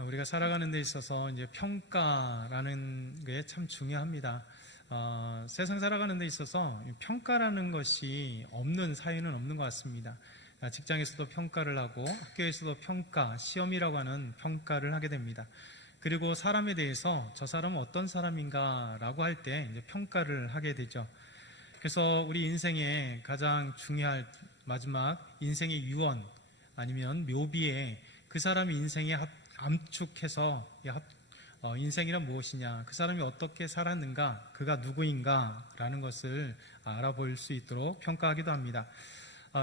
우리가 살아가는 데 있어서 이제 평가라는 게 참 중요합니다. 세상 살아가는 데 있어서 평가라는 것이 없는 사회는 없는 것 같습니다. 직장에서도 평가를 하고 학교에서도 평가, 시험이라고 하는 평가를 하게 됩니다. 그리고 사람에 대해서 저 사람은 어떤 사람인가라고 할 때 이제 평가를 하게 되죠. 그래서 우리 인생의 가장 중요할 마지막 인생의 유언 아니면 묘비에 그 사람의 인생에 암축해서 인생이란 무엇이냐, 그 사람이 어떻게 살았는가, 그가 누구인가 라는 것을 알아볼 수 있도록 평가하기도 합니다.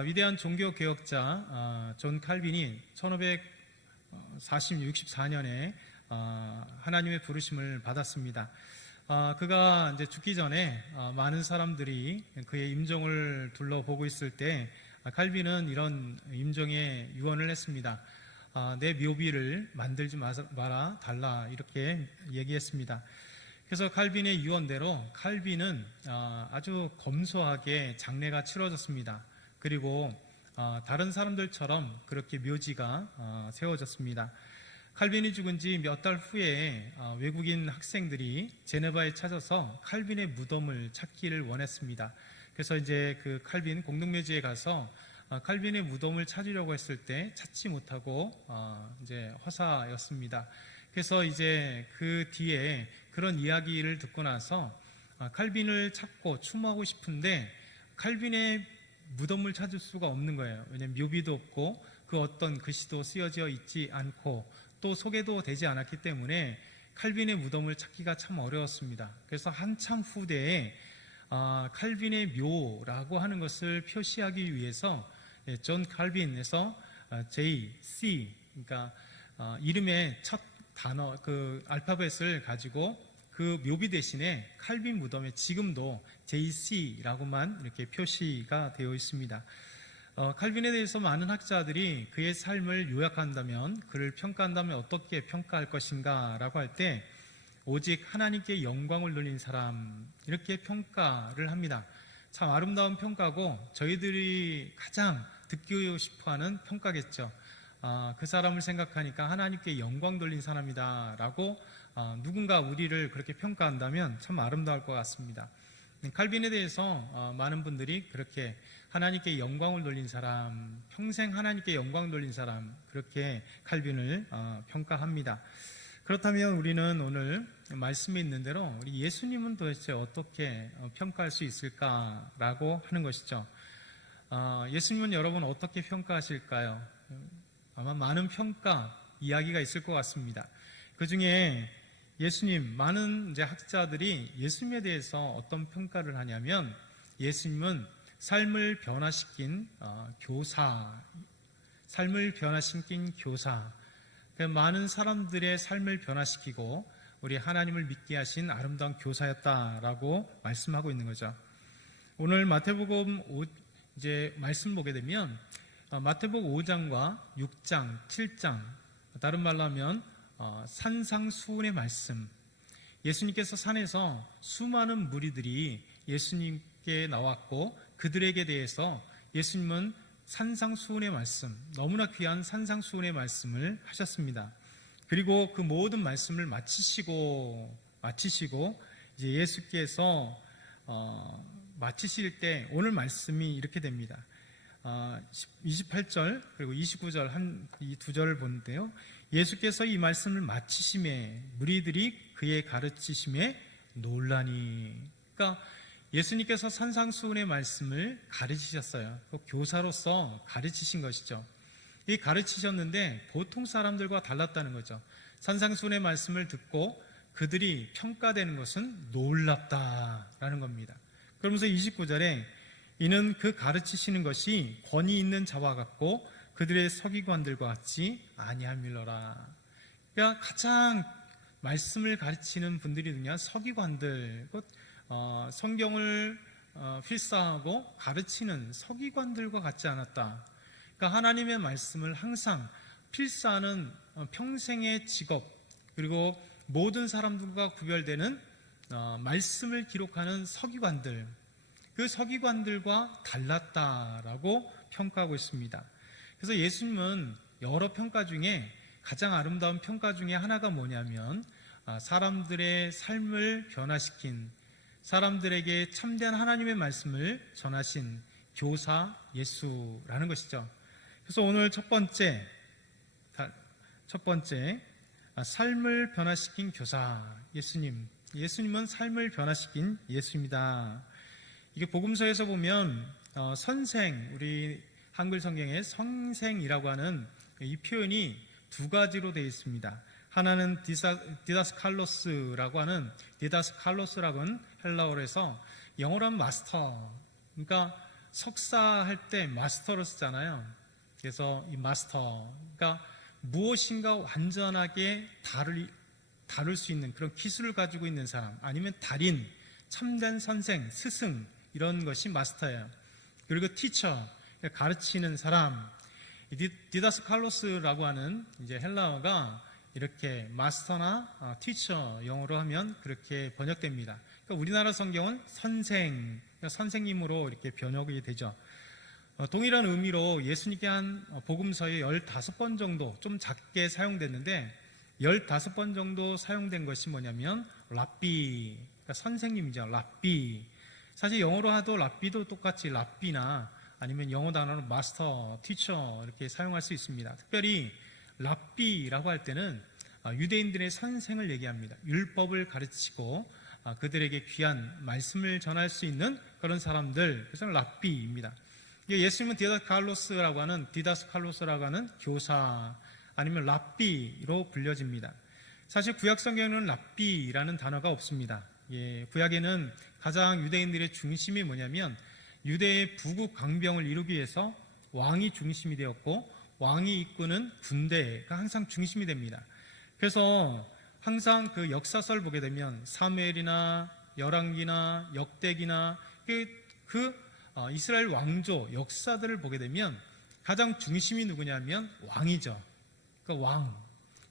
위대한 종교개혁자 존 칼빈이 1564년에 하나님의 부르심을 받았습니다. 그가 이제 죽기 전에 많은 사람들이 그의 임종을 둘러보고 있을 때 칼빈은 이런 임종의 유언을 했습니다. 내 묘비를 만들지 마라 달라, 이렇게 얘기했습니다. 그래서 칼빈의 유언대로 칼빈은 아주 검소하게 장례가 치러졌습니다. 그리고 다른 사람들처럼 그렇게 묘지가 세워졌습니다. 칼빈이 죽은 지 몇 달 후에 외국인 학생들이 제네바에 찾아서 칼빈의 무덤을 찾기를 원했습니다. 그래서 이제 그 칼빈 공동묘지에 가서 칼빈의 무덤을 찾으려고 했을 때 찾지 못하고 이제 허사였습니다. 그래서 이제 그 뒤에 그런 이야기를 듣고 나서 칼빈을 찾고 추모하고 싶은데 칼빈의 무덤을 찾을 수가 없는 거예요. 왜냐하면 묘비도 없고 그 어떤 글씨도 쓰여져 있지 않고 또 소개도 되지 않았기 때문에 칼빈의 무덤을 찾기가 참 어려웠습니다. 그래서 한참 후대에 칼빈의 묘라고 하는 것을 표시하기 위해서 존 칼빈에서 JC, 그러니까 이름의 첫 단어, 그 알파벳을 가지고 그 묘비 대신에 칼빈 무덤에 지금도 JC라고만 이렇게 표시가 되어 있습니다. 칼빈에 대해서 많은 학자들이 그의 삶을 요약한다면, 그를 평가한다면 어떻게 평가할 것인가 라고 할 때 오직 하나님께 영광을 돌린 사람, 이렇게 평가를 합니다. 참 아름다운 평가고 저희들이 가장 듣고 싶어하는 평가겠죠. 그 사람을 생각하니까 하나님께 영광 돌린 사람이다 라고 누군가 우리를 그렇게 평가한다면 참 아름다울 것 같습니다. 칼빈에 대해서 많은 분들이 그렇게 하나님께 영광을 돌린 사람, 평생 하나님께 영광 돌린 사람, 그렇게 칼빈을 평가합니다. 그렇다면 우리는 오늘 말씀에 있는 대로 우리 예수님은 도대체 어떻게 평가할 수 있을까라고 하는 것이죠. 예수님은 여러분 어떻게 평가하실까요? 아마 많은 평가 이야기가 있을 것 같습니다. 그 중에 예수님, 많은 이제 학자들이 예수님에 대해서 어떤 평가를 하냐면, 예수님은 삶을 변화시킨 교사, 삶을 변화시킨 교사, 많은 사람들의 삶을 변화시키고 우리 하나님을 믿게 하신 아름다운 교사였다라고 말씀하고 있는 거죠. 오늘 마태복음 이제 말씀 보게 되면 마태복음 5장과 6장, 7장, 다른 말로 하면 산상수훈의 말씀, 예수님께서 산에서 수많은 무리들이 예수님께 나왔고 그들에게 대해서 예수님은 산상수훈의 말씀, 너무나 귀한 산상수훈의 말씀을 하셨습니다. 그리고 그 모든 말씀을 마치시고 이제 예수께서 마치실 때 오늘 말씀이 이렇게 됩니다. 28절 그리고 29절 이 두 절을 보는데요, 예수께서 이 말씀을 마치심에 무리들이 그의 가르치심에 놀라니. 그러니까 예수님께서 산상수훈의 말씀을 가르치셨어요. 교사로서 가르치신 것이죠. 이 가르치셨는데 보통 사람들과 달랐다는 거죠. 산상수훈의 말씀을 듣고 그들이 평가되는 것은 놀랍다라는 겁니다. 그러면서 29절에 이는 그 가르치시는 것이 권위 있는 자와 같고 그들의 서기관들과 같지 아니함일러라. 그러니까 가장 말씀을 가르치는 분들이 누구냐? 서기관들, 성경을 필사하고 가르치는 서기관들과 같지 않았다. 그러니까 하나님의 말씀을 항상 필사하는 평생의 직업, 그리고 모든 사람들과 구별되는 말씀을 기록하는 서기관들, 그 서기관들과 달랐다라고 평가하고 있습니다. 그래서 예수님은 여러 평가 중에 가장 아름다운 평가 중에 하나가 뭐냐면 사람들의 삶을 변화시킨, 사람들에게 참된 하나님의 말씀을 전하신 교사 예수라는 것이죠. 그래서 오늘 첫 번째 삶을 변화시킨 교사 예수님. 예수님은 삶을 변화시킨 예수입니다. 이게 복음서에서 보면 선생, 우리 한글 성경에 선생이라고 하는 이 표현이 두 가지로 되어 있습니다. 하나는 디다스칼로스라고 하는 헬라어로 해서 영어로 하면 마스터, 그러니까 석사할 때 마스터로 쓰잖아요. 그래서 이 마스터, 그러니까 무엇인가 완전하게 다룰 수 있는 그런 기술을 가지고 있는 사람, 아니면 달인, 참된 선생, 스승, 이런 것이 마스터예요. 그리고 티처, 가르치는 사람, 디다스칼로스라고 하는 이제 헬라어가 이렇게 마스터나 티처, 영어로 하면 그렇게 번역됩니다. 그러니까 우리나라 성경은 선생, 선생님으로 이렇게 번역이 되죠. 동일한 의미로 예수님께 한 복음서에 15번 정도, 좀 작게 사용됐는데 15번 정도 사용된 것이 뭐냐면 랍비, 그러니까 선생님이죠. 랍비. 사실 영어로 하도 랍비도 똑같이 랍비나 아니면 영어 단어로 마스터, 티처 이렇게 사용할 수 있습니다. 특별히 랍비라고 할 때는 유대인들의 선생을 얘기합니다. 율법을 가르치고 그들에게 귀한 말씀을 전할 수 있는 그런 사람들, 그래서 랍비입니다. 예수님은 디다스칼로스라고 하는 교사, 아니면 랍비로 불려집니다. 사실 구약 성경에는 랍비라는 단어가 없습니다. 구약에는 가장 유대인들의 중심이 뭐냐면 유대의 부국 강병을 이루기 위해서 왕이 중심이 되었고, 왕이 이끄는 군대가 항상 중심이 됩니다. 그래서 항상 그 역사서를 보게 되면 사무엘이나 열왕기나 역대기나 이스라엘 왕조 역사들을 보게 되면 가장 중심이 누구냐면 왕이죠. 그러니까 왕.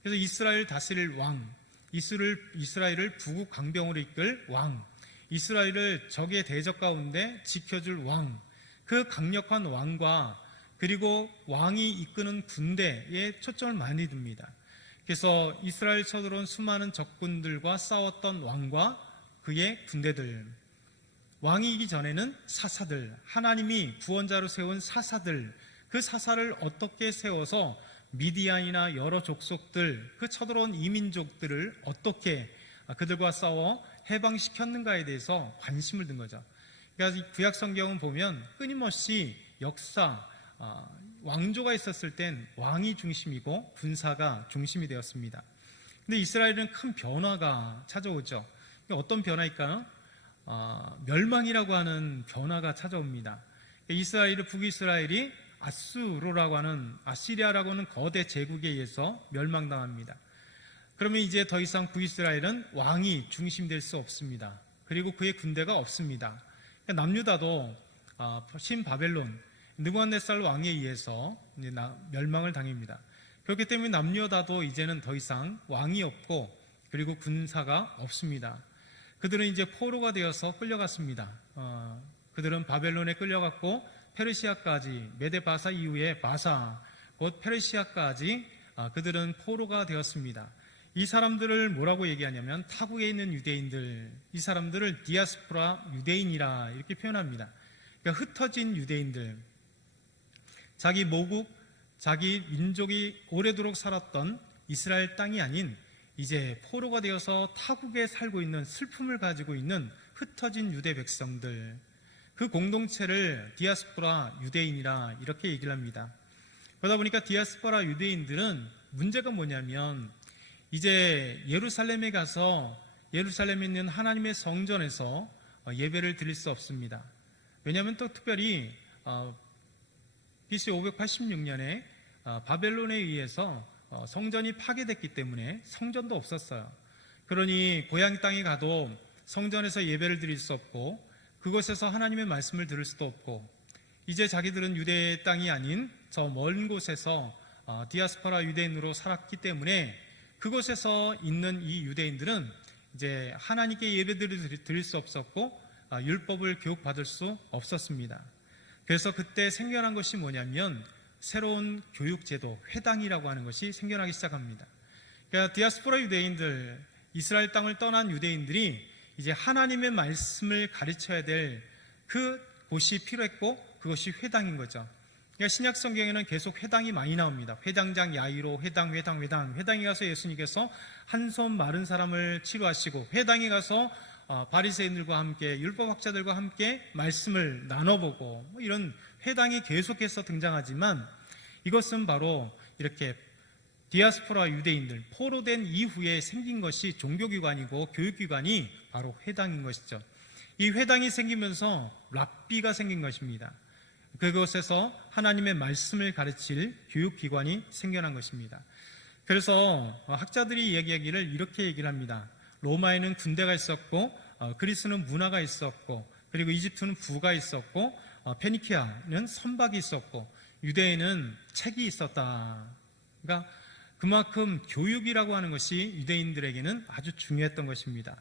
그래서 이스라엘 다스릴 왕, 이스라엘을 부국 강병으로 이끌 왕, 이스라엘을 적의 대적 가운데 지켜줄 왕, 그 강력한 왕과 그리고 왕이 이끄는 군대에 초점을 많이 둡니다. 그래서 이스라엘 쳐들어온 수많은 적군들과 싸웠던 왕과 그의 군대들, 왕이기 전에는 사사들, 하나님이 구원자로 세운 사사들, 그 사사를 어떻게 세워서 미디안이나 여러 족속들, 그 쳐들어온 이민족들을 어떻게 그들과 싸워 해방시켰는가에 대해서 관심을 든 거죠. 그러니까 구약 성경은 보면 끊임없이 역사, 왕조가 있었을 땐 왕이 중심이고 군사가 중심이 되었습니다. 근데 이스라엘은 큰 변화가 찾아오죠. 어떤 변화일까요? 멸망이라고 하는 변화가 찾아옵니다. 북이스라엘이 아시리아라고 하는 거대 제국에 의해서 멸망당합니다. 그러면 이제 더 이상 북이스라엘은 왕이 중심될 수 없습니다. 그리고 그의 군대가 없습니다. 남유다도 신바벨론 느부갓네살 왕에 의해서 멸망을 당합니다. 그렇기 때문에 남유다도 이제는 더 이상 왕이 없고 그리고 군사가 없습니다. 그들은 이제 포로가 되어서 끌려갔습니다. 그들은 바벨론에 끌려갔고 페르시아까지, 메데바사 이후에 바사, 곧 페르시아까지 그들은 포로가 되었습니다. 이 사람들을 뭐라고 얘기하냐면 타국에 있는 유대인들, 이 사람들을 디아스포라 유대인이라 이렇게 표현합니다. 그러니까 흩어진 유대인들, 자기 모국, 자기 민족이 오래도록 살았던 이스라엘 땅이 아닌 이제 포로가 되어서 타국에 살고 있는 슬픔을 가지고 있는 흩어진 유대 백성들, 그 공동체를 디아스포라 유대인이라 이렇게 얘기를 합니다. 그러다 보니까 디아스포라 유대인들은 문제가 뭐냐면 이제 예루살렘에 가서 예루살렘에 있는 하나님의 성전에서 예배를 드릴 수 없습니다. 왜냐하면 또 특별히 BC 586년에 바벨론에 의해서 성전이 파괴됐기 때문에 성전도 없었어요. 그러니 고향 땅에 가도 성전에서 예배를 드릴 수 없고 그곳에서 하나님의 말씀을 들을 수도 없고 이제 자기들은 유대의 땅이 아닌 저 먼 곳에서 디아스포라 유대인으로 살았기 때문에 그곳에서 있는 이 유대인들은 이제 하나님께 예배를 드릴 수 없었고 율법을 교육받을 수 없었습니다. 그래서 그때 생겨난 것이 뭐냐면 새로운 교육제도, 회당이라고 하는 것이 생겨나기 시작합니다. 그러니까 디아스포라 유대인들, 이스라엘 땅을 떠난 유대인들이 이제 하나님의 말씀을 가르쳐야 될 그 곳이 필요했고, 그것이 회당인 거죠. 그러니까 신약 성경에는 계속 회당이 많이 나옵니다. 회당장 야이로, 회당에 가서 예수님께서 한손 마른 사람을 치료하시고, 회당에 가서 바리새인들과 함께, 율법학자들과 함께 말씀을 나눠보고, 이런 회당이 계속해서 등장하지만, 이것은 바로 이렇게 디아스포라 유대인들, 포로된 이후에 생긴 것이 종교기관이고 교육기관이 바로 회당인 것이죠. 이 회당이 생기면서 랍비가 생긴 것입니다. 그곳에서 하나님의 말씀을 가르칠 교육기관이 생겨난 것입니다. 그래서 학자들이 얘기하기를 이렇게 얘기를 합니다. 로마에는 군대가 있었고, 그리스는 문화가 있었고, 그리고 이집트는 부가 있었고, 페니키아는 선박이 있었고, 유대에는 책이 있었다. 그러니까 그만큼 교육이라고 하는 것이 유대인들에게는 아주 중요했던 것입니다.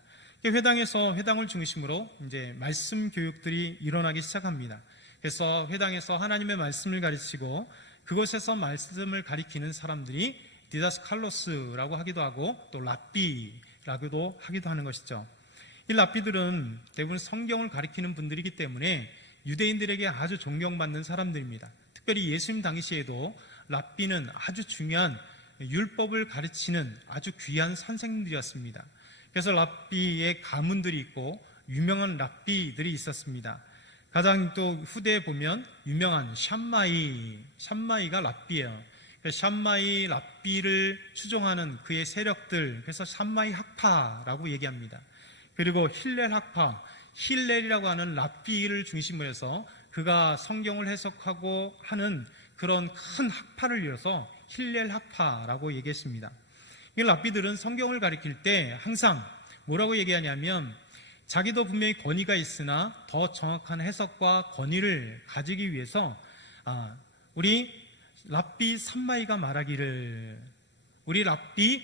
회당에서, 회당을 중심으로 이제 말씀 교육들이 일어나기 시작합니다. 그래서 회당에서 하나님의 말씀을 가르치고, 그곳에서 말씀을 가리키는 사람들이 디다스칼로스라고 하기도 하고, 또 랍비라고도 하기도 하는 것이죠. 이 랍비들은 대부분 성경을 가리키는 분들이기 때문에 유대인들에게 아주 존경받는 사람들입니다. 특별히 예수님 당시에도 랍비는 아주 중요한 율법을 가르치는 아주 귀한 선생님들이었습니다. 그래서 랍비의 가문들이 있고 유명한 랍비들이 있었습니다. 가장 또 후대에 보면 유명한 샴마이가 랍비예요. 샴마이 랍비를 추종하는 그의 세력들, 그래서 샴마이 학파라고 얘기합니다. 그리고 힐렐 학파, 힐렐이라고 하는 랍비를 중심으로 해서 그가 성경을 해석하고 하는 그런 큰 학파를 이뤄서 힐렐 학파라고 얘기했습니다. 이 랍비들은 성경을 가리킬 때 항상 뭐라고 얘기하냐면, 자기도 분명히 권위가 있으나 더 정확한 해석과 권위를 가지기 위해서 우리 랍비 삼마이가 말하기를, 우리 랍비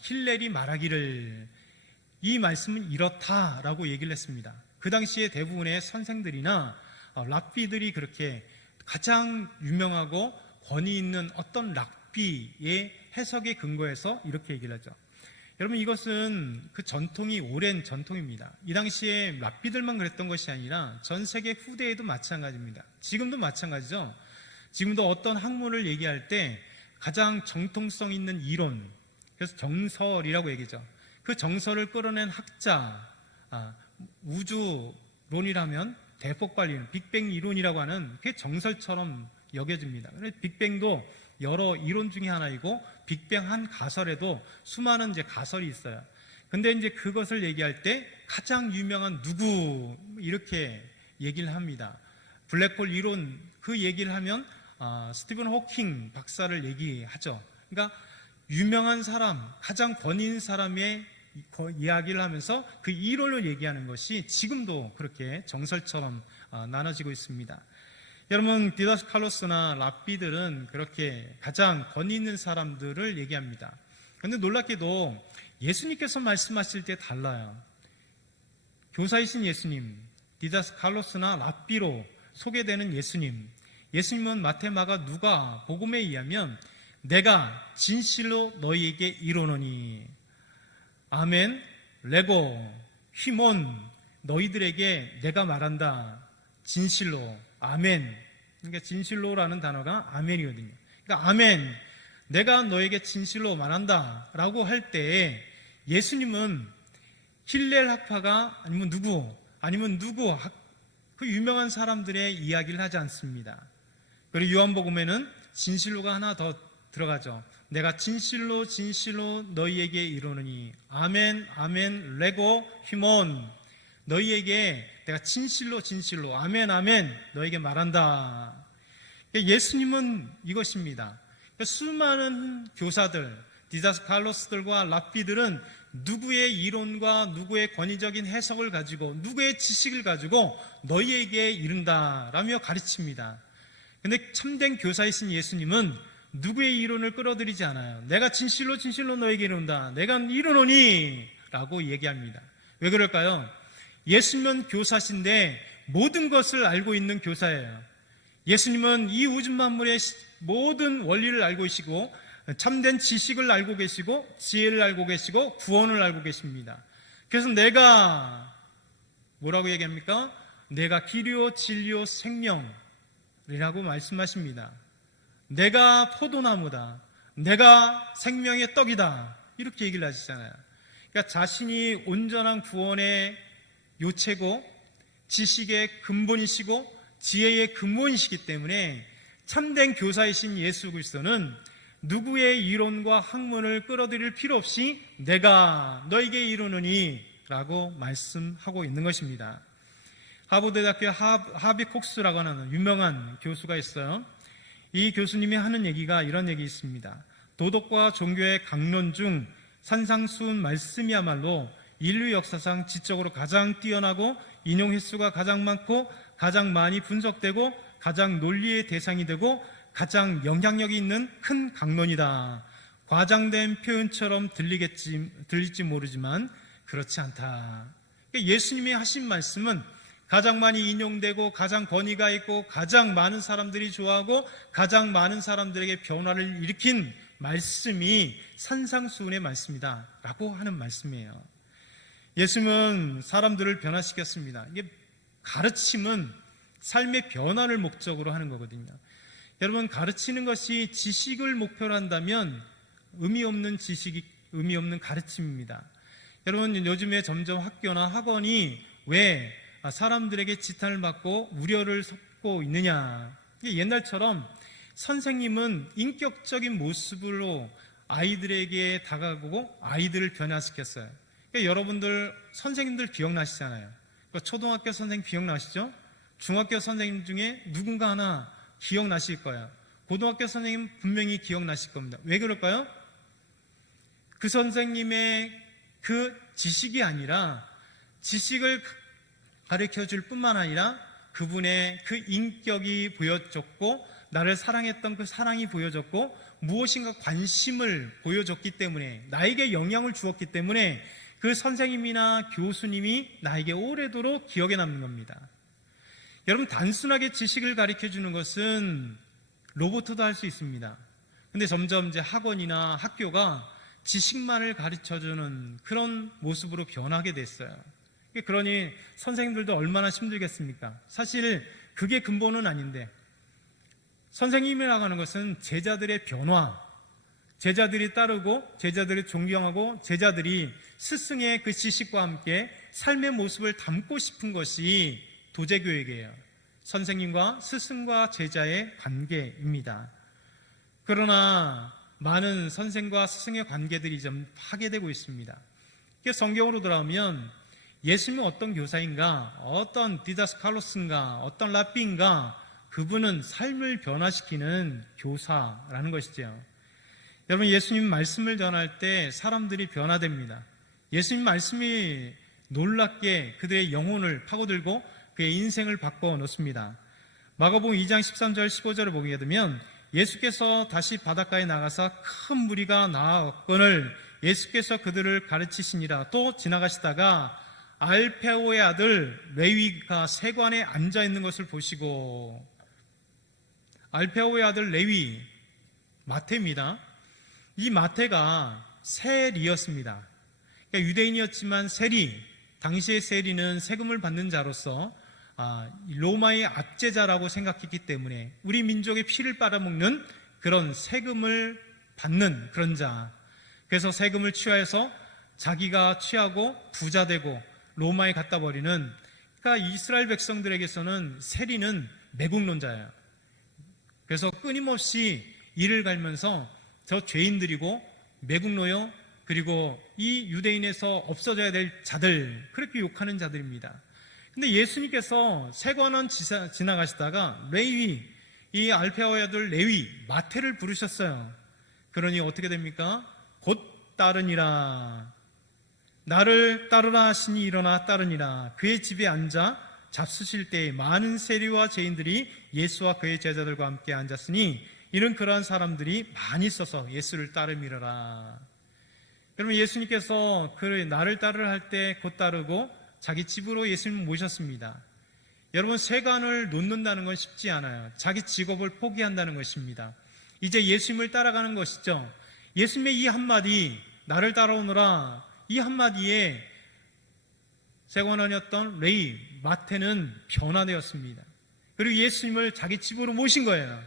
힐렐이 말하기를, 이 말씀은 이렇다라고 얘기를 했습니다. 그 당시에 대부분의 선생들이나 랍비들이 그렇게 가장 유명하고 권위 있는 어떤 랍비의 해석에 근거해서 이렇게 얘기를 하죠. 여러분, 이것은 그 전통이 오랜 전통입니다. 이 당시에 랍비들만 그랬던 것이 아니라 전 세계 후대에도 마찬가지입니다. 지금도 마찬가지죠. 지금도 어떤 학문을 얘기할 때 가장 정통성 있는 이론, 그래서 정설이라고 얘기죠. 그 정설을 끌어낸 학자, 우주론이라면 대폭발 이론, 빅뱅 이론이라고 하는 그게 정설처럼 여겨집니다. 빅뱅도 여러 이론 중에 하나이고, 빅뱅 한 가설에도 수많은 이제 가설이 있어요. 근데 이제 그것을 얘기할 때 가장 유명한 누구, 이렇게 얘기를 합니다. 블랙홀 이론, 그 얘기를 하면 스티븐 호킹 박사를 얘기하죠. 그러니까 유명한 사람, 가장 권위 있는 사람의 이야기를 하면서 그 이론을 얘기하는 것이 지금도 그렇게 정설처럼 나눠지고 있습니다. 여러분, 디다스칼로스나 랍비들은 그렇게 가장 권위 있는 사람들을 얘기합니다. 그런데 놀랍게도 예수님께서 말씀하실 때 달라요. 교사이신 예수님, 디다스칼로스나 랍비로 소개되는 예수님은 마태, 마가, 누가 복음에 의하면 내가 진실로 너희에게 이르노니, 아멘, 레고, 히몬, 너희들에게 내가 말한다, 진실로, 아멘. 그러니까 진실로라는 단어가 아멘이거든요. 그러니까 아멘, 내가 너에게 진실로 말한다 라고 할 때 예수님은 힐렐 학파가 아니면 누구, 그 유명한 사람들의 이야기를 하지 않습니다. 그리고 요한복음에는 진실로가 하나 더 들어가죠. 내가 진실로 너희에게 이르노니, 아멘, 아멘, 레고, 히몬, 너희에게 내가 진실로 아멘, 아멘, 너희에게 말한다. 예수님은 이것입니다. 수많은 교사들, 디다스칼로스들과 랍비들은 누구의 이론과 누구의 권위적인 해석을 가지고, 누구의 지식을 가지고 너희에게 이른다라며 가르칩니다. 그런데 참된 교사이신 예수님은 누구의 이론을 끌어들이지 않아요. 내가 진실로 너에게 이른다, 내가 이르노니 라고 얘기합니다. 왜 그럴까요? 예수님은 교사신데 모든 것을 알고 있는 교사예요. 예수님은 이 우주 만물의 모든 원리를 알고 계시고 참된 지식을 알고 계시고 지혜를 알고 계시고 구원을 알고 계십니다. 그래서 내가 뭐라고 얘기합니까? 내가 길이요 진리요 생명이라고 말씀하십니다. 내가 포도나무다. 내가 생명의 떡이다. 이렇게 얘기를 하시잖아요. 그러니까 자신이 온전한 구원의 요체고 지식의 근본이시고 지혜의 근본이시기 때문에 참된 교사이신 예수 그리스도는 누구의 이론과 학문을 끌어들일 필요 없이 내가 너에게 이루느니 라고 말씀하고 있는 것입니다. 하버드대학교 하비 콕스라고 하는 유명한 교수가 있어요. 이 교수님이 하는 얘기가 이런 얘기 있습니다. 도덕과 종교의 강론 중 산상수훈 말씀이야말로 인류 역사상 지적으로 가장 뛰어나고 인용 횟수가 가장 많고 가장 많이 분석되고 가장 논리의 대상이 되고 가장 영향력이 있는 큰 강론이다. 과장된 표현처럼 들릴지 모르지만 그렇지 않다. 그러니까 예수님이 하신 말씀은 가장 많이 인용되고 가장 권위가 있고 가장 많은 사람들이 좋아하고 가장 많은 사람들에게 변화를 일으킨 말씀이 산상수훈의 말씀이다 라고 하는 말씀이에요. 예수님은 사람들을 변화시켰습니다. 이게 가르침은 삶의 변화를 목적으로 하는 거거든요. 여러분, 가르치는 것이 지식을 목표로 한다면 의미 없는 지식이 의미 없는 가르침입니다. 여러분, 요즘에 점점 학교나 학원이 왜 사람들에게 지탄을 받고 우려를 섞고 있느냐. 옛날처럼 선생님은 인격적인 모습으로 아이들에게 다가가고 아이들을 변화시켰어요. 그러니까 여러분들 선생님들 기억나시잖아요. 초등학교 선생님 기억나시죠? 중학교 선생님 중에 누군가 하나 기억나실 거예요. 고등학교 선생님 분명히 기억나실 겁니다. 왜 그럴까요? 그 선생님의 그 지식이 아니라 지식을 가르쳐줄 뿐만 아니라 그분의 그 인격이 보여졌고 나를 사랑했던 그 사랑이 보여졌고 무엇인가 관심을 보여줬기 때문에 나에게 영향을 주었기 때문에 그 선생님이나 교수님이 나에게 오래도록 기억에 남는 겁니다. 여러분, 단순하게 지식을 가르쳐주는 것은 로봇도 할 수 있습니다. 근데 점점 이제 학원이나 학교가 지식만을 가르쳐주는 그런 모습으로 변하게 됐어요. 그러니 선생님들도 얼마나 힘들겠습니까? 사실 그게 근본은 아닌데 선생님이라고 하는 것은 제자들의 변화, 제자들이 따르고 제자들이 존경하고 제자들이 스승의 그 지식과 함께 삶의 모습을 담고 싶은 것이 도제교육이에요. 선생님과 스승과 제자의 관계입니다. 그러나 많은 선생과 스승의 관계들이 좀 파괴되고 있습니다. 성경으로 돌아오면 예수님은 어떤 교사인가, 어떤 디다스칼로스인가, 어떤 랍비인가, 그분은 삶을 변화시키는 교사라는 것이죠. 여러분, 예수님 말씀을 전할 때 사람들이 변화됩니다. 예수님 말씀이 놀랍게 그들의 영혼을 파고들고 그의 인생을 바꿔 놓습니다. 마가복음 2장 13절 15절을 보게 되면 예수께서 다시 바닷가에 나가서 큰 무리가 나왔거늘 예수께서 그들을 가르치시니라. 또 지나가시다가 알페오의 아들 레위가 세관에 앉아 있는 것을 보시고, 알페오의 아들 레위, 마태입니다. 이 마태가 세리였습니다. 그러니까 유대인이었지만 세리, 당시의 세리는 세금을 받는 자로서 로마의 압제자라고 생각했기 때문에 우리 민족의 피를 빨아먹는 그런 세금을 받는 그런 자, 그래서 세금을 취하여서 자기가 취하고 부자 되고 로마에 갖다 버리는, 그러니까 이스라엘 백성들에게서는 세리는 매국노자예요. 그래서 끊임없이 이를 갈면서 저 죄인들이고 매국노요, 그리고 이 유대인에서 없어져야 될 자들, 그렇게 욕하는 자들입니다. 근데 예수님께서 세관원 지나가시다가 레위, 이 알페오의 아들 레위, 마태를 부르셨어요. 그러니 어떻게 됩니까? 곧 따르니라. 나를 따르라 하시니 일어나 따르니라. 그의 집에 앉아 잡수실 때에 많은 세리와 죄인들이 예수와 그의 제자들과 함께 앉았으니 이는 그러한 사람들이 많이 있어서 예수를 따름이러라. 여러분, 예수님께서 나를 따르라 할 때 곧 따르고 자기 집으로 예수님을 모셨습니다. 여러분, 세관을 놓는다는 건 쉽지 않아요. 자기 직업을 포기한다는 것입니다. 이제 예수님을 따라가는 것이죠. 예수님의 이 한마디, 나를 따라오너라, 이 한마디에 세관원이었던 레위, 마태는 변화되었습니다. 그리고 예수님을 자기 집으로 모신 거예요.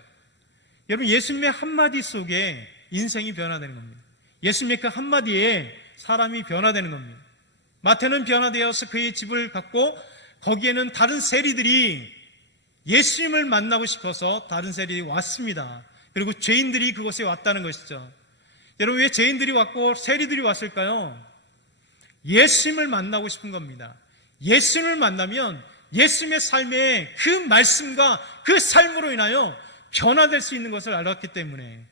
여러분, 예수님의 한마디 속에 인생이 변화되는 겁니다. 예수님의 그 한마디에 사람이 변화되는 겁니다. 마태는 변화되어서 그의 집을 갖고 거기에는 다른 세리들이 예수님을 만나고 싶어서 다른 세리들이 왔습니다. 그리고 죄인들이 그곳에 왔다는 것이죠. 여러분, 왜 죄인들이 왔고 세리들이 왔을까요? 예수님을 만나고 싶은 겁니다. 예수님을 만나면 예수님의 삶에 그 말씀과 그 삶으로 인하여 변화될 수 있는 것을 알았기 때문에,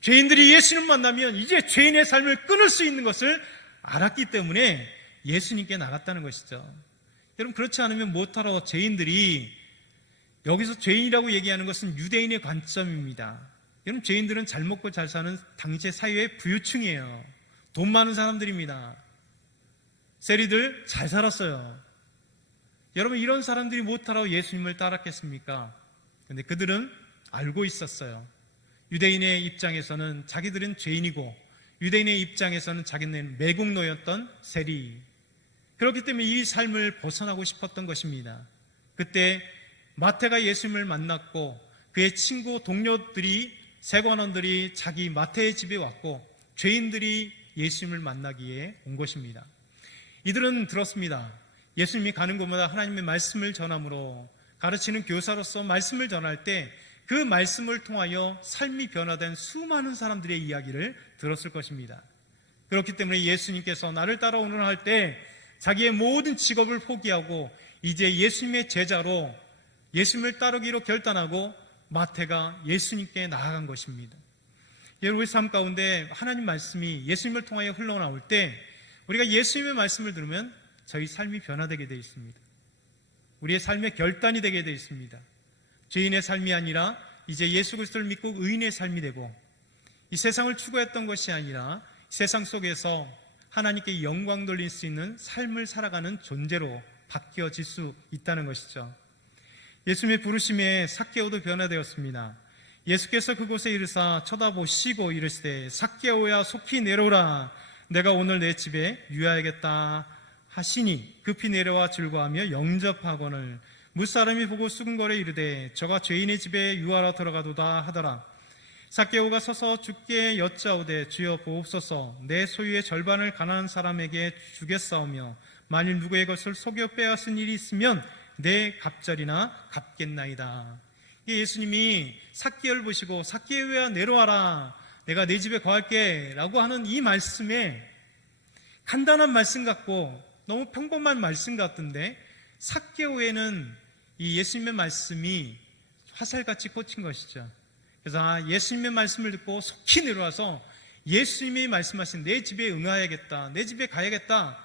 죄인들이 예수님을 만나면 이제 죄인의 삶을 끊을 수 있는 것을 알았기 때문에 예수님께 나갔다는 것이죠. 여러분, 그렇지 않으면 못하러 죄인들이, 여기서 죄인이라고 얘기하는 것은 유대인의 관점입니다. 여러분, 죄인들은 잘 먹고 잘 사는 당시의 사회의 부유층이에요. 돈 많은 사람들입니다. 세리들 잘 살았어요. 여러분, 이런 사람들이 못하러 예수님을 따랐겠습니까? 그런데 그들은 알고 있었어요. 유대인의 입장에서는 자기들은 죄인이고, 유대인의 입장에서는 자기는 매국노였던 세리. 그렇기 때문에 이 삶을 벗어나고 싶었던 것입니다. 그때 마태가 예수님을 만났고 그의 친구 동료들이, 세관원들이 자기 마태의 집에 왔고 죄인들이 예수님을 만나기에 온 것입니다. 이들은 들었습니다. 예수님이 가는 곳마다 하나님의 말씀을 전함으로, 가르치는 교사로서 말씀을 전할 때 그 말씀을 통하여 삶이 변화된 수많은 사람들의 이야기를 들었을 것입니다. 그렇기 때문에 예수님께서 나를 따라오너라 할 때 자기의 모든 직업을 포기하고 이제 예수님의 제자로, 예수님을 따르기로 결단하고 마태가 예수님께 나아간 것입니다. 여러분, 우리 삶 가운데 하나님 말씀이 예수님을 통하여 흘러나올 때 우리가 예수님의 말씀을 들으면 저희 삶이 변화되게 되어 있습니다. 우리의 삶의 결단이 되게 되어 있습니다. 죄인의 삶이 아니라 이제 예수 그리스도를 믿고 의인의 삶이 되고, 이 세상을 추구했던 것이 아니라 세상 속에서 하나님께 영광 돌릴 수 있는 삶을 살아가는 존재로 바뀌어질 수 있다는 것이죠. 예수님의 부르심에 삭개오도 변화되었습니다. 예수께서 그곳에 이르사 쳐다보시고 이르시되 삭개오야 속히 내려오라, 내가 오늘 내 집에 유하야겠다 하시니 급히 내려와 즐거워하며 영접하거늘 무사람이 보고 수근거려 이르되 저가 죄인의 집에 유하러 들어가도다 하더라. 삭개오가 서서 주께 여짜오되 주여 보옵소서, 내 소유의 절반을 가난한 사람에게 주겠사오며 만일 누구의 것을 속여 빼앗은 일이 있으면 내 갑절이나 갚겠나이다. 예수님이 삭개오를 보시고 삭개오야 내려와라, 내가 내 집에 거할게 라고 하는 이 말씀에, 간단한 말씀 같고 너무 평범한 말씀 같은데 삭개오에는 이 예수님의 말씀이 화살같이 꽂힌 것이죠. 그래서 예수님의 말씀을 듣고 속히 내려와서 예수님이 말씀하신 내 집에 응하야겠다, 내 집에 가야겠다,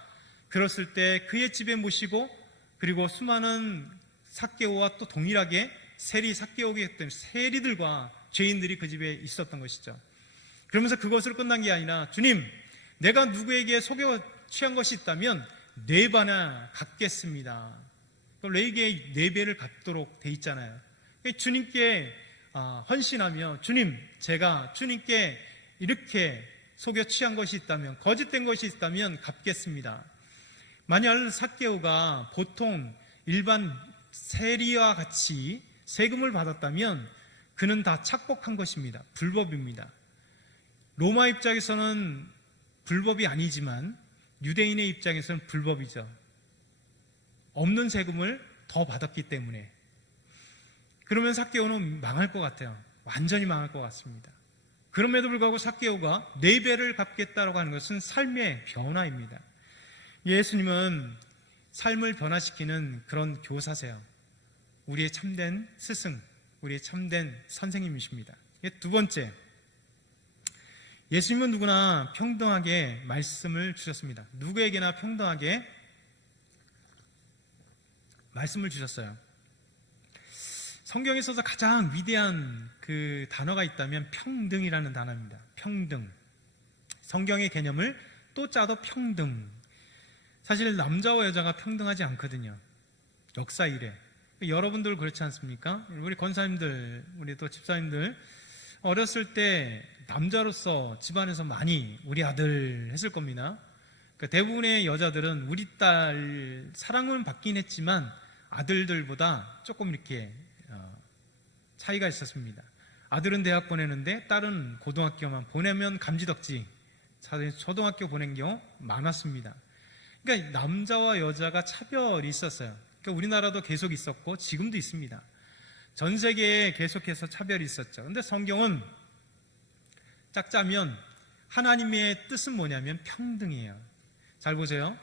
그랬을 때 그의 집에 모시고, 그리고 수많은 삭개오와 또 동일하게 삭개오기 때문에 세리들과 죄인들이 그 집에 있었던 것이죠. 그러면서 그것으로 끝난 게 아니라, 주님, 내가 누구에게 속여 취한 것이 있다면 4배나 갚겠습니다. 레위기에 4배를 갚도록 돼 있잖아요. 주님께 헌신하며, 주님, 제가 주님께 이렇게 속여 취한 것이 있다면, 거짓된 것이 있다면 갚겠습니다. 만약 삭개오가 보통 일반 세리와 같이 세금을 받았다면 그는 다 착복한 것입니다. 불법입니다. 로마 입장에서는 불법이 아니지만 유대인의 입장에서는 불법이죠. 없는 세금을 더 받았기 때문에. 그러면 삭개오는 망할 것 같아요. 완전히 망할 것 같습니다. 그럼에도 불구하고 삭개오가 4배를 갚겠다고 하는 것은 삶의 변화입니다. 예수님은 삶을 변화시키는 그런 교사세요. 우리의 참된 스승, 우리의 참된 선생님이십니다. 2번째, 예수님은 누구나 평등하게 말씀을 주셨습니다. 누구에게나 평등하게 말씀을 주셨어요. 성경에 있어서 가장 위대한 그 단어가 있다면 평등이라는 단어입니다. 평등. 성경의 개념을 또 짜도 평등. 사실 남자와 여자가 평등하지 않거든요. 역사 이래. 여러분들 그렇지 않습니까? 우리 권사님들, 우리 또 집사님들, 어렸을 때 남자로서 집안에서 많이 우리 아들 했을 겁니다. 그러니까 대부분의 여자들은 우리 딸 사랑은 받긴 했지만 아들들보다 조금 이렇게 차이가 있었습니다. 아들은 대학 보내는데 딸은 고등학교만 보내면 감지덕지, 초등학교 보낸 경우 많았습니다. 그러니까 남자와 여자가 차별이 있었어요. 그러니까 우리나라도 계속 있었고 지금도 있습니다. 전 세계에 계속해서 차별이 있었죠. 그런데 성경은 짝 짜면 하나님의 뜻은 뭐냐면 평등이에요. 잘 보세요.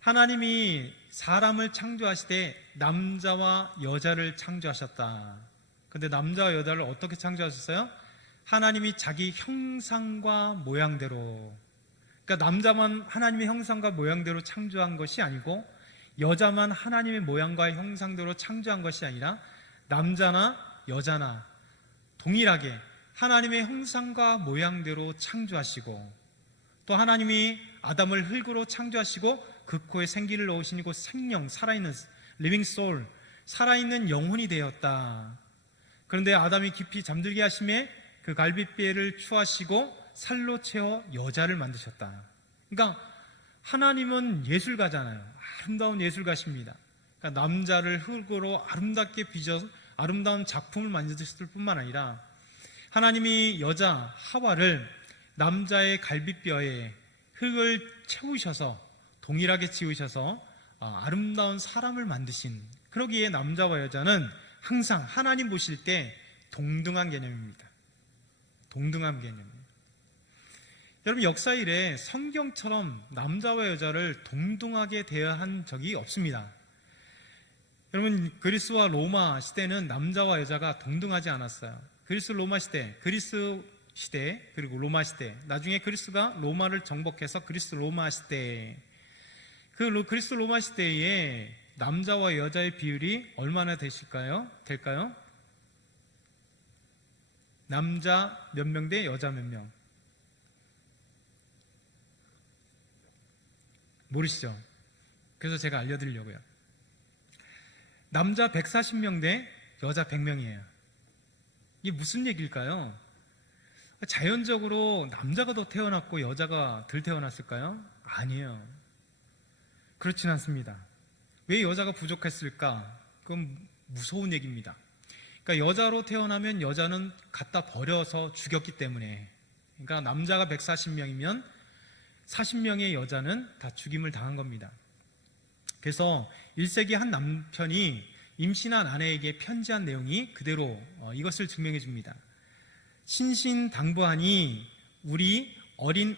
하나님이 사람을 창조하시되 남자와 여자를 창조하셨다. 그런데 남자와 여자를 어떻게 창조하셨어요? 하나님이 자기 형상과 모양대로. 그러니까 남자만 하나님의 형상과 모양대로 창조한 것이 아니고 여자만 하나님의 모양과 형상대로 창조한 것이 아니라 남자나 여자나 동일하게 하나님의 형상과 모양대로 창조하시고, 또 하나님이 아담을 흙으로 창조하시고 그 코에 생기를 넣으시고 생명, 살아있는 리빙 소울, 살아있는 영혼이 되었다. 그런데 아담이 깊이 잠들게 하심에 그 갈빗뼈를 추하시고 살로 채워 여자를 만드셨다. 그러니까 하나님은 예술가잖아요. 아름다운 예술가십니다. 그러니까 남자를 흙으로 아름답게 빚어서 아름다운 작품을 만드셨을 뿐만 아니라 하나님이 여자 하와를 남자의 갈빗뼈에 흙을 채우셔서 동일하게 지으셔서 아름다운 사람을 만드신, 그러기에 남자와 여자는 항상 하나님 보실 때 동등한 개념입니다. 동등한 개념입니다. 여러분, 역사 이래 성경처럼 남자와 여자를 동등하게 대한 적이 없습니다. 여러분, 그리스와 로마 시대는 남자와 여자가 동등하지 않았어요. 그리스 로마 시대, 그리스 시대, 그리고 로마 시대, 나중에 그리스가 로마를 정복해서 그리스 로마 시대, 그리스 로마 시대에 남자와 여자의 비율이 얼마나 될까요? 남자 몇 명 대 여자 몇 명? 모르시죠? 그래서 제가 알려드리려고요. 남자 140명 대 여자 100명이에요. 이게 무슨 얘기일까요? 자연적으로 남자가 더 태어났고 여자가 덜 태어났을까요? 아니에요. 그렇진 않습니다. 왜 여자가 부족했을까? 그건 무서운 얘기입니다. 그러니까 여자로 태어나면 여자는 갖다 버려서 죽였기 때문에, 그러니까 남자가 140명이면 40명의 여자는 다 죽임을 당한 겁니다. 그래서 1세기 한 남편이 임신한 아내에게 편지한 내용이 그대로 이것을 증명해 줍니다. 신신당부하니 우린 어린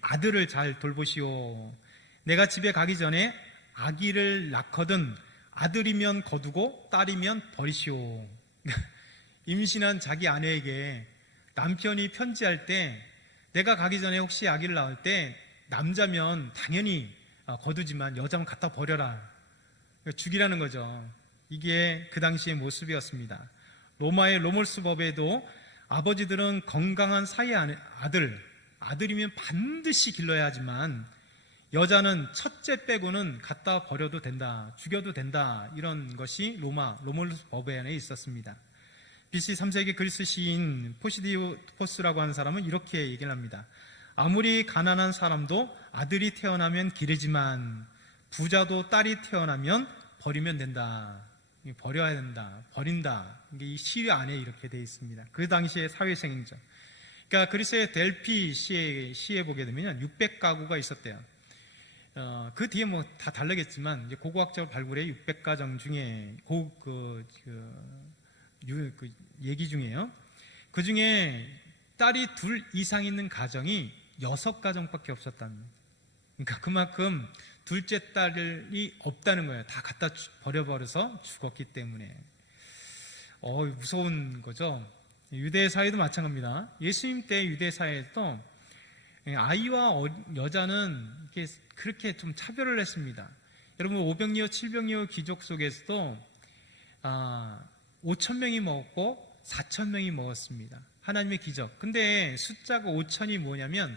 아들을 잘 돌보시오. 내가 집에 가기 전에 아기를 낳거든 아들이면 거두고 딸이면 버리시오. 임신한 자기 아내에게 남편이 편지할 때, 내가 가기 전에 혹시 아기를 낳을 때 남자면 당연히 거두지만 여자면 갖다 버려라, 죽이라는 거죠. 이게 그 당시의 모습이었습니다. 로마의 로몰스 법에도 아버지들은 건강한 사이의 아들이면 반드시 길러야 하지만 여자는 첫째 빼고는 갖다 버려도 된다, 죽여도 된다, 이런 것이 로몰스 법에 안에 있었습니다. BC 3세기 그리스 시인 포시디포스라고 하는 사람은 이렇게 얘기를 합니다. 아무리 가난한 사람도 아들이 태어나면 기르지만 부자도 딸이 태어나면 버리면 된다. 버려야 된다, 버린다. 이게 이 시 안에 이렇게 되어 있습니다. 그 당시의 사회생행적. 그러니까 그리스의 델피 시에 보게 되면 600가구가 있었대요. 그 뒤에 뭐 다 다르겠지만 이제 고고학적 발굴의 600가정 중에 얘기 중에요. 그 중에 딸이 둘 이상 있는 가정이 6가정밖에 없었답니다. 그러니까 그만큼 둘째 딸이 없다는 거예요. 다 갖다 버려버려서 죽었기 때문에. 무서운 거죠. 유대 사회도 마찬가지입니다. 예수님 때 유대 사회에도 아이와 여자는 그렇게 좀 차별을 했습니다. 여러분, 500여 700여 귀족 속에서도 5,000명이 먹었고 4,000명이 먹었습니다. 하나님의 기적. 근데 숫자가 5,000이 뭐냐면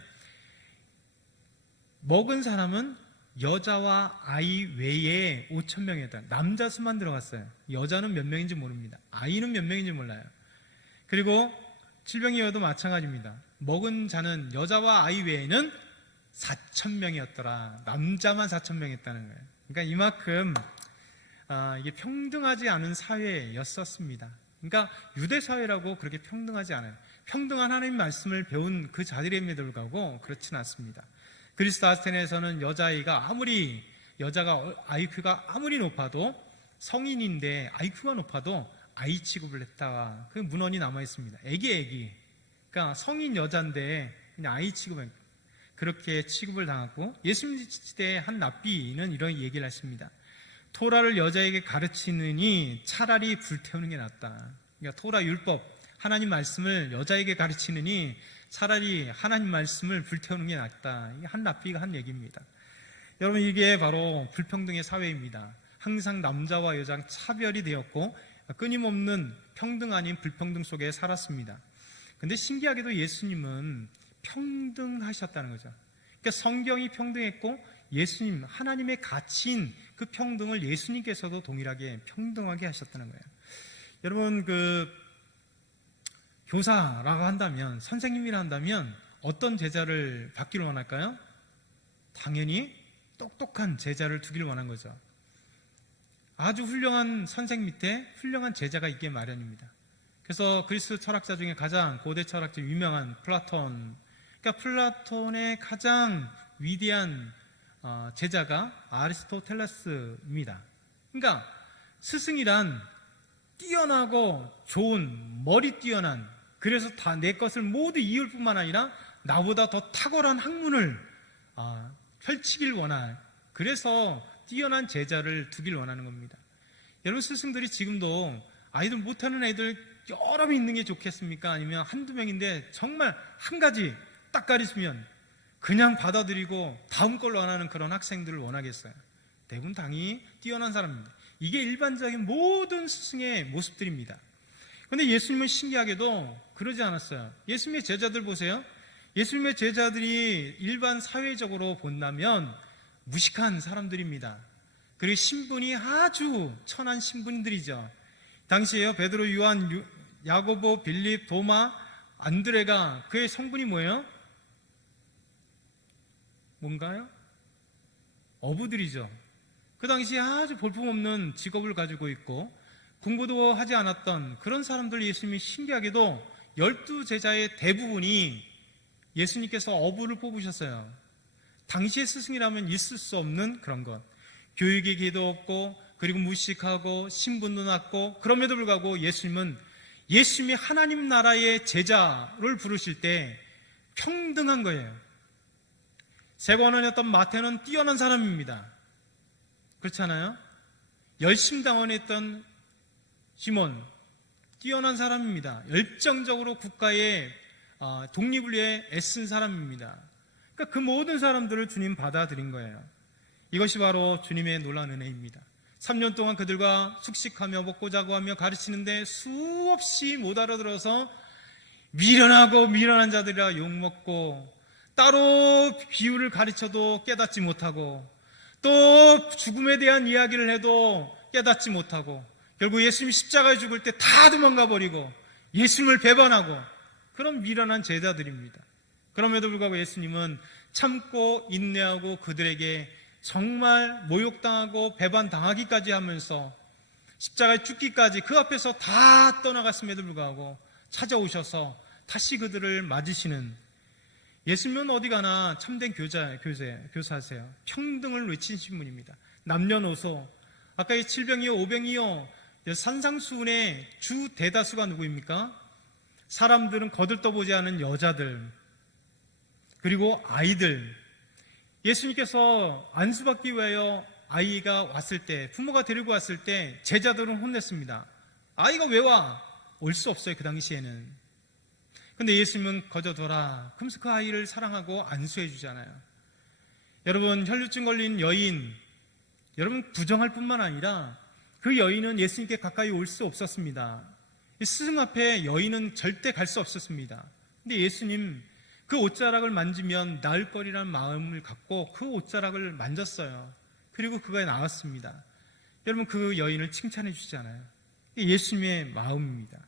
먹은 사람은 여자와 아이 외에 5,000명이었다. 남자 수만 들어갔어요. 여자는 몇 명인지 모릅니다. 아이는 몇 명인지 몰라요. 그리고 질병이어도 마찬가지입니다. 먹은 자는 여자와 아이 외에는 4,000명이었더라. 남자만 4,000명이었다는 거예요. 그러니까 이만큼 이게 평등하지 않은 사회였었습니다. 그러니까 유대 사회라고 그렇게 평등하지 않아요. 평등한 하나님 말씀을 배운 그 자들임에도 불구하고 그렇지는 않습니다. 그리스 아테네에서는 여자가 IQ가 아무리 높아도 성인인데 IQ가 높아도 아이 취급을 했다가 그 문헌이 남아 있습니다. 애기. 그러니까 성인 여자인데 그냥 아이 취급을 그렇게 취급을 당하고, 예수님 시대의 한 랍비는 이런 얘기를 하십니다. 토라를 여자에게 가르치느니 차라리 불태우는 게 낫다. 그러니까 토라 율법, 하나님 말씀을 여자에게 가르치느니 차라리 하나님 말씀을 불태우는 게 낫다. 이게 한 랍비가 한 얘기입니다. 여러분, 이게 바로 불평등의 사회입니다. 항상 남자와 여자 차별이 되었고 끊임없는 평등 아닌 불평등 속에 살았습니다. 근데 신기하게도 예수님은 평등하셨다는 거죠. 그러니까 성경이 평등했고 예수님, 하나님의 가치인 그 평등을 예수님께서도 동일하게 평등하게 하셨다는 거예요. 여러분, 교사라고 한다면, 선생님이라 한다면 어떤 제자를 받기를 원할까요? 당연히 똑똑한 제자를 두기를 원한 거죠. 아주 훌륭한 선생 밑에 훌륭한 제자가 있기 마련입니다. 그래서 그리스 철학자 중에 가장 고대 철학자 유명한 플라톤, 그러니까 플라톤의 가장 위대한 제자가 아리스토텔레스입니다. 그러니까 스승이란 뛰어나고 좋은, 머리 뛰어난, 그래서 다 내 것을 모두 이을 뿐만 아니라 나보다 더 탁월한 학문을 펼치길 원할, 그래서 뛰어난 제자를 두길 원하는 겁니다. 여러분, 스승들이 지금도 아이들 못하는 애들 여러 명 있는 게 좋겠습니까? 아니면 한두 명인데 정말 한 가지 딱 가르치면 그냥 받아들이고 다음 걸로 안 하는 그런 학생들을 원하겠어요? 대부분 당연히 뛰어난 사람입니다. 이게 일반적인 모든 스승의 모습들입니다. 그런데 예수님은 신기하게도 그러지 않았어요. 예수님의 제자들 보세요. 예수님의 제자들이 일반 사회적으로 본다면 무식한 사람들입니다. 그리고 신분이 아주 천한 신분들이죠. 당시에요, 베드로, 요한, 야고보, 빌립, 도마, 안드레가, 그의 성분이 뭐예요? 뭔가요? 어부들이죠. 그 당시에 아주 볼품없는 직업을 가지고 있고 공부도 하지 않았던 그런 사람들, 예수님이 신기하게도 12제자의 대부분이 예수님께서 어부를 뽑으셨어요. 당시의 스승이라면 있을 수 없는 그런 것. 교육의 기도 없고, 그리고 무식하고 신분도 낮고, 그럼에도 불구하고 예수님은 예수님이 하나님 나라의 제자를 부르실 때 평등한 거예요. 세관원이었던 마태는 뛰어난 사람입니다. 그렇잖아요? 열심당원했던 시몬, 뛰어난 사람입니다. 열정적으로 국가의 독립을 위해 애쓴 사람입니다. 그러니까 그 모든 사람들을 주님 받아들인 거예요. 이것이 바로 주님의 놀라운 은혜입니다. 3년 동안 그들과 숙식하며 먹고 자고 하며 가르치는데 수없이 못 알아들어서 미련한 자들이라 욕먹고, 따로 비유를 가르쳐도 깨닫지 못하고, 또 죽음에 대한 이야기를 해도 깨닫지 못하고, 결국 예수님이 십자가에 죽을 때 다 도망가 버리고 예수님을 배반하고, 그런 미련한 제자들입니다. 그럼에도 불구하고 예수님은 참고 인내하고 그들에게 정말 모욕당하고 배반당하기까지 하면서 십자가에 죽기까지 그 앞에서 다 떠나갔음에도 불구하고 찾아오셔서 다시 그들을 맞으시는, 예수님은 어디 가나 참된 교사세요. 평등을 외치신 분입니다. 남녀노소, 아까 이 칠병이요 오병이요 산상수훈의 주 대다수가 누구입니까? 사람들은 거들떠보지 않은 여자들, 그리고 아이들. 예수님께서 안수받기 위하여 아이가 왔을 때, 부모가 데리고 왔을 때 제자들은 혼냈습니다. 아이가 왜 와? 올 수 없어요, 그 당시에는. 근데 예수님은 거저둬라. 그러면서 그 아이를 사랑하고 안수해 주잖아요. 여러분, 혈루증 걸린 여인, 여러분 부정할 뿐만 아니라 그 여인은 예수님께 가까이 올 수 없었습니다. 스승 앞에 여인은 절대 갈 수 없었습니다. 근데 예수님 그 옷자락을 만지면 나을 거리라는 마음을 갖고 그 옷자락을 만졌어요. 그리고 그가 나왔습니다. 여러분, 그 여인을 칭찬해 주잖아요. 예수님의 마음입니다.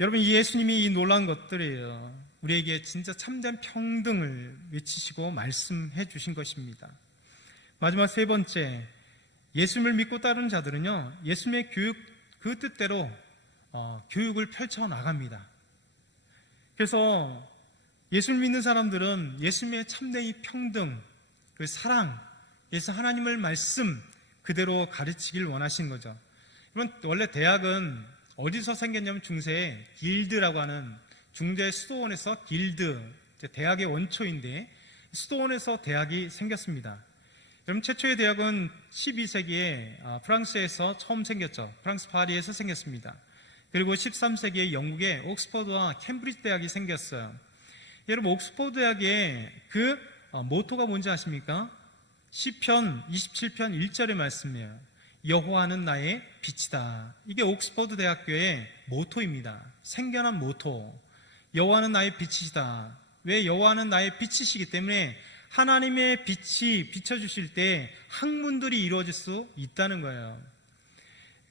여러분, 이 예수님이 이 놀라운 것들이에요. 우리에게 진짜 참된 평등을 외치시고 말씀해 주신 것입니다. 마지막 세 번째, 예수님을 믿고 따르는 자들은요, 예수님의 교육 그 뜻대로 교육을 펼쳐 나갑니다. 그래서 예수를 믿는 사람들은 예수님의 참된 이 평등, 그 사랑, 그래서 하나님을 말씀 그대로 가르치길 원하신 거죠. 원래 대학은 어디서 생겼냐면 중세에 길드라고 하는 중세 수도원에서 길드, 대학의 원초인데 수도원에서 대학이 생겼습니다. 여러분, 최초의 대학은 12세기에 프랑스에서 처음 생겼죠. 프랑스 파리에서 생겼습니다. 그리고 13세기에 영국의 옥스퍼드와 캠브리지 대학이 생겼어요. 여러분, 옥스퍼드 대학의 그 모토가 뭔지 아십니까? 시편 27편 1절의 말씀이에요. 여호와는 나의 빛이다. 이게 옥스퍼드 대학교의 모토입니다. 생겨난 모토. 여호와는 나의 빛이시다. 왜? 여호와는 나의 빛이시기 때문에 하나님의 빛이 비춰주실 때 학문들이 이루어질 수 있다는 거예요.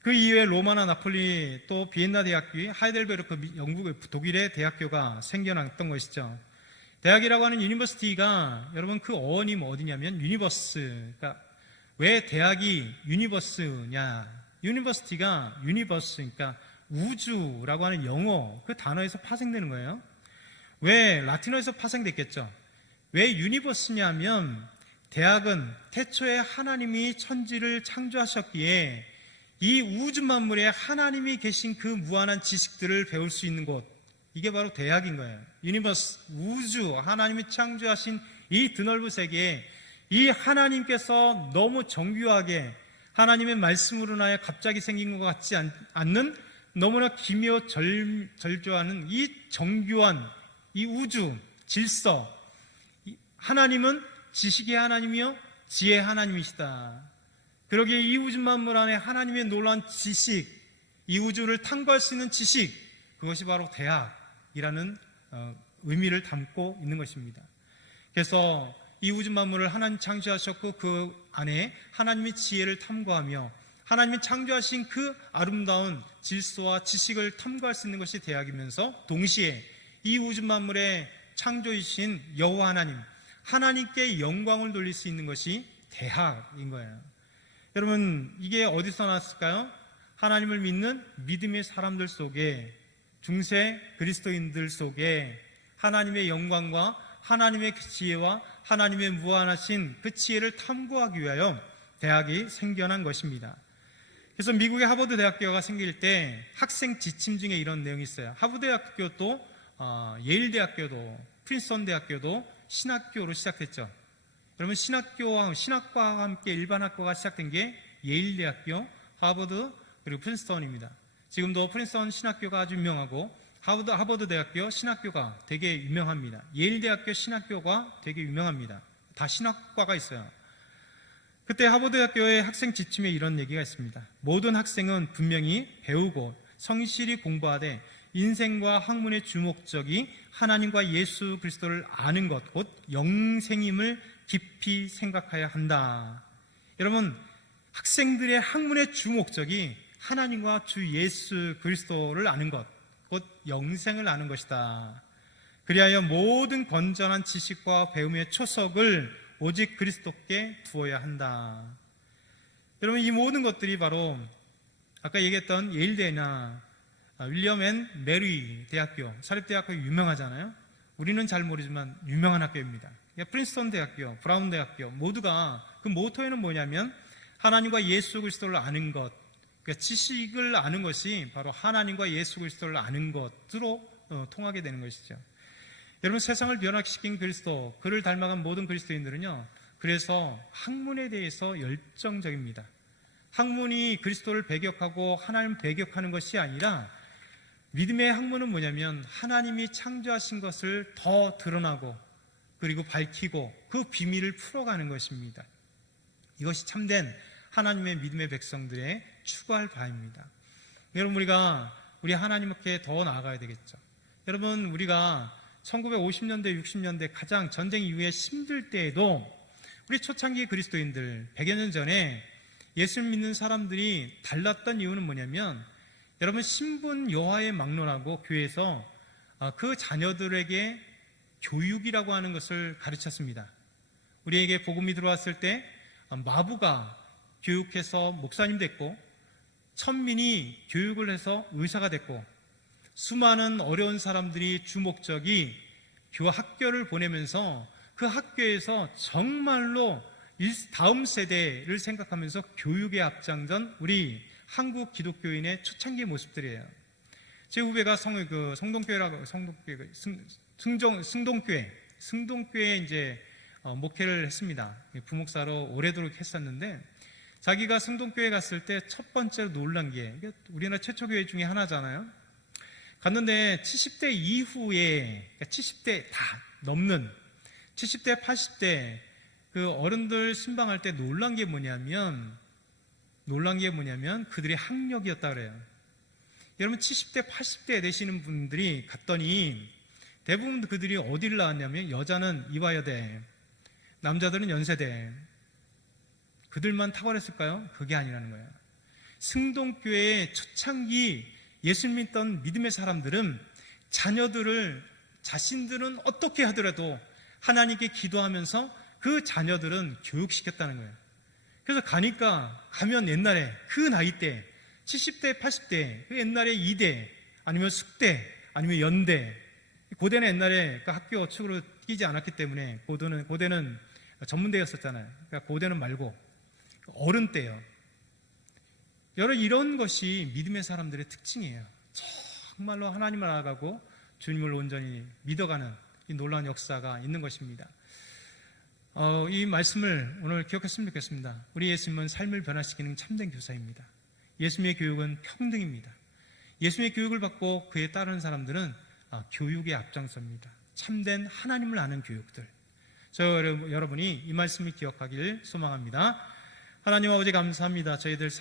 그 이후에 로마나 나폴리, 또 비엔나 대학교, 하이델베르크 영국의 독일의 대학교가 생겨났던 것이죠. 대학이라고 하는 유니버시티가 여러분 그 어원이 어디냐면 유니버스. 그러니까 왜 대학이 유니버스냐? 유니버시티가 유니버스, 그러니까 우주라고 하는 영어 그 단어에서 파생되는 거예요. 왜? 라틴어에서 파생됐겠죠. 왜 유니버스냐면 대학은 태초에 하나님이 천지를 창조하셨기에 이 우주 만물에 하나님이 계신 그 무한한 지식들을 배울 수 있는 곳, 이게 바로 대학인 거예요. 유니버스, 우주, 하나님이 창조하신 이 드넓은 세계에 이 하나님께서 너무 정교하게 하나님의 말씀으로 인하여 갑자기 생긴 것 같지 않는 너무나 기묘 절조하는 이 정교한 이 우주 질서, 하나님은 지식의 하나님이요 지혜의 하나님이시다. 그러기에 이 우주 만물 안에 하나님의 놀라운 지식, 이 우주를 탐구할 수 있는 지식, 그것이 바로 대학이라는 의미를 담고 있는 것입니다. 그래서 이 우주 만물을 하나님 창조하셨고 그 안에 하나님의 지혜를 탐구하며 하나님이 창조하신 그 아름다운 질서와 지식을 탐구할 수 있는 것이 대학이면서 동시에 이 우주 만물의 창조이신 여호와 하나님, 하나님께 영광을 돌릴 수 있는 것이 대학인 거예요. 여러분, 이게 어디서 나왔을까요? 하나님을 믿는 믿음의 사람들 속에, 중세 그리스도인들 속에 하나님의 영광과 하나님의 지혜와 하나님의 무한하신 그 지혜를 탐구하기 위하여 대학이 생겨난 것입니다. 그래서 미국의 하버드 대학교가 생길 때 학생 지침 중에 이런 내용이 있어요. 하버드 대학교도 예일 대학교도 프린스턴 대학교도 신학교로 시작했죠. 여러분, 신학과와 함께 일반학과가 시작된 게 예일 대학교, 하버드, 그리고 프린스턴입니다. 지금도 프린스턴 신학교가 아주 유명하고 하버드 대학교 신학교가 되게 유명합니다. 예일 대학교 신학교가 되게 유명합니다. 다 신학과가 있어요. 그때 하버드 대학교의 학생 지침에 이런 얘기가 있습니다. 모든 학생은 분명히 배우고 성실히 공부하되 인생과 학문의 주목적이 하나님과 예수 그리스도를 아는 것, 곧 영생임을 깊이 생각해야 한다. 여러분, 학생들의 학문의 주목적이 하나님과 주 예수 그리스도를 아는 것, 곧 영생을 아는 것이다. 그리하여 모든 건전한 지식과 배움의 초석을 오직 그리스도께 두어야 한다. 여러분, 이 모든 것들이 바로 아까 얘기했던 예일대나 윌리엄 앤 메리 대학교, 사립대학교 유명하잖아요. 우리는 잘 모르지만 유명한 학교입니다. 프린스턴 대학교, 브라운 대학교 모두가 그 모토에는 뭐냐면 하나님과 예수 그리스도를 아는 것, 그러니까 지식을 아는 것이 바로 하나님과 예수 그리스도를 아는 것으로 통하게 되는 것이죠. 여러분, 세상을 변화시킨 그리스도, 그를 닮아간 모든 그리스도인들은요, 그래서 학문에 대해서 열정적입니다. 학문이 그리스도를 배격하고 하나님 배격하는 것이 아니라 믿음의 학문은 뭐냐면 하나님이 창조하신 것을 더 드러나고 그리고 밝히고 그 비밀을 풀어가는 것입니다. 이것이 참된 하나님의 믿음의 백성들의 추구할 바입니다. 여러분, 우리 하나님께 더 나아가야 되겠죠. 여러분, 우리가 1950년대, 60년대 가장 전쟁 이후에 힘들 때에도 우리 초창기 그리스도인들 100여 년 전에 예수를 믿는 사람들이 달랐던 이유는 뭐냐면, 여러분, 신분 여하에 막론하고 교회에서 그 자녀들에게 교육이라고 하는 것을 가르쳤습니다. 우리에게 복음이 들어왔을 때 마부가 교육해서 목사님 됐고, 천민이 교육을 해서 의사가 됐고, 수많은 어려운 사람들이 주목적이 학교를 보내면서 그 학교에서 정말로 다음 세대를 생각하면서 교육에 앞장선 우리 한국 기독교인의 초창기 모습들이에요. 제 후배가 승동교회에 이제 목회를 했습니다. 부목사로 오래도록 했었는데, 자기가 승동교회 갔을 때 첫 번째로 놀란 게, 우리나라 최초 교회 중에 하나잖아요. 갔는데 70대 이후에, 70대 다 넘는 70대 80대 그 어른들 신방할 때 놀란 게 뭐냐면 그들의 학력이었다 그래요. 여러분, 70대 80대 되시는 분들이 갔더니 대부분 그들이 어디를 나왔냐면, 여자는 이화여대, 남자들은 연세대. 그들만 탁월했을까요? 그게 아니라는 거예요. 승동교회의 초창기 예수 믿던 믿음의 사람들은 자신들은 어떻게 하더라도 하나님께 기도하면서 그 자녀들은 교육시켰다는 거예요. 그래서 가면 옛날에 그 나이 때 70대 80대 그 옛날에 이대 아니면 숙대 아니면 연대, 고대는 옛날에 그 학교 축으로 끼지 않았기 때문에 고대는 전문대였었잖아요. 그러니까 고대는 말고 어른 때요. 여러분, 이런 것이 믿음의 사람들의 특징이에요. 정말로 하나님을 알아가고 주님을 온전히 믿어가는 이 놀라운 역사가 있는 것입니다. 이 말씀을 오늘 기억했으면 좋겠습니다. 우리 예수님은 삶을 변화시키는 참된 교사입니다. 예수님의 교육은 평등입니다. 예수님의 교육을 받고 그에 따르는 사람들은 교육의 앞장섭니다. 참된 하나님을 아는 교육들. 여러분이 이 말씀을 기억하길 소망합니다. 하나님 아버지, 감사합니다. 저희들